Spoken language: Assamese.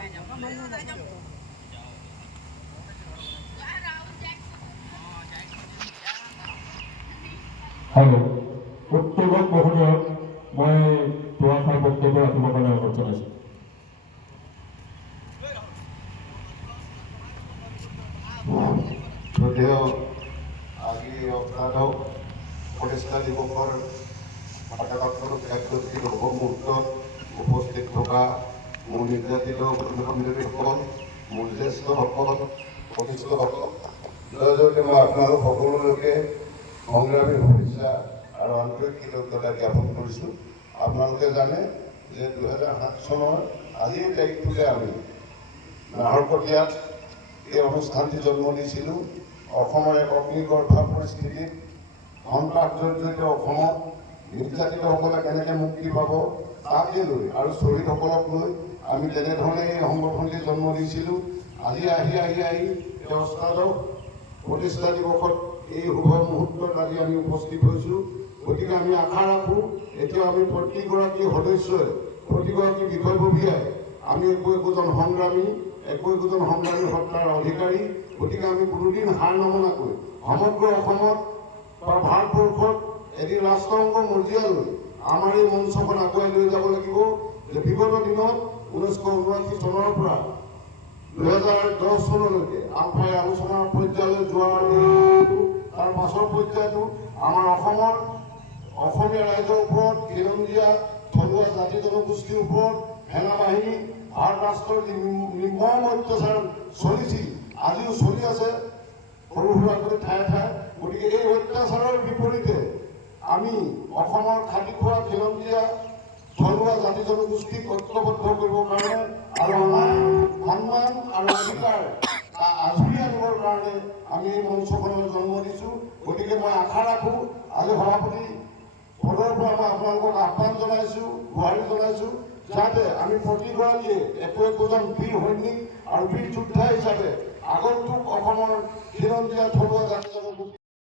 আৰু প্ৰত্যেকক মহোদয়ক মই দুআষাৰ বক্তব্য ৰাখিবৰ কাৰণে অনুৰোধ জনাইছোঁ। যদিও আজি অষ্টাদশ প্ৰতিষ্ঠা দিৱসৰ ভাৰতৰ কাৰ্যসূচীৰ শুভ মুহূৰ্তত উপস্থিত থকা মোৰ নিৰ্যাতিত বন্ধু-বান্ধৱীসকল, মোৰ জ্যেষ্ঠসকল, কনিষ্ঠসকল, জয়তে মই আপোনালোক সকলোলৈকে সংগ্ৰামী শুভেচ্ছা আৰু আন্তৰিক কৃতজ্ঞতা জ্ঞাপন কৰিছোঁ। আপোনালোকে জানে যে 2007 চনৰ আজিৰ তাৰিখটোতে আমি নাহৰকটীয়াত এই অনুষ্ঠানটি জন্ম দিছিলোঁ। অসমৰ এক অগ্নিগৰ্ভা পৰিস্থিতিত সন্ত্ৰাস জৰ্জৰিত অসমত নিৰ্যাতিতসকলে কেনেকৈ মুক্তি পাব তাকে লৈ আৰু শ্বহীদসকলক লৈ আমি তেনেধৰণে এই সংগঠনটি জন্ম দিছিলোঁ। আজি আহি অষ্টাদশ প্ৰতিষ্ঠা দিৱসত এই শুভ মুহূৰ্তত আজি আমি উপস্থিত হৈছোঁ। গতিকে আমি আশা ৰাখোঁ এতিয়াও আমি প্ৰতিগৰাকী সদস্যই প্ৰতিগৰাকী বিষয়ববীয়াই আমি একোজন সংগ্ৰামী সত্তাৰ অধিকাৰী। গতিকে আমি কোনোদিন হাৰ নমনাকৈ সমগ্ৰ অসমত বা ভাৰতবৰ্ষত এটি ৰাষ্ট্ৰংগ মজিয়ালৈ আমাৰ এই মঞ্চখন আগুৱাই লৈ যাব লাগিব। যে বিগত দিনত 1979 চনৰ পৰা 2010 চনলৈকে আলফাই আলোচনাৰ পৰ্যায়লৈ যোৱাৰ তাৰ পাছৰ পৰ্যায়টো আমাৰ অসমীয়া ৰাইজৰ ওপৰত খিলঞ্জীয়া থলুৱা জাতি জনগোষ্ঠীৰ ওপৰত সেনাবাহিনী ভাৰত ৰাষ্ট্ৰৰ নিৰ্মম অত্যাচাৰ চলিছিল, আজিও চলি আছে সৰু সুৰাকৈ ঠায়ে ঠায়ে। গতিকে এই অত্যাচাৰৰ বিপৰীতে আমি অসমৰ খাটি খোৱা খিলঞ্জীয়া থলুৱা জাতি জনগোষ্ঠীক ঐক্যবদ্ধ কৰিবৰ কাৰণে আৰু আমাৰ সন্মান আৰু অধিকাৰ আজৰি আনিবৰ কাৰণে আমি এই মঞ্চখনৰ জন্ম দিছোঁ। গতিকে মই আশা ৰাখোঁ আজি সভাপতি পদৰ পৰা মই আপোনালোকক আহ্বান জনাইছোঁ, গুহাৰি জনাইছোঁ যাতে আমি প্ৰতিগৰাকীয়ে একোজন বীৰ সৈনিক আৰু বীৰ যোদ্ধা হিচাপে আগন্তুক অসমৰ খিলঞ্জীয়া থলুৱা জাতি জনগোষ্ঠী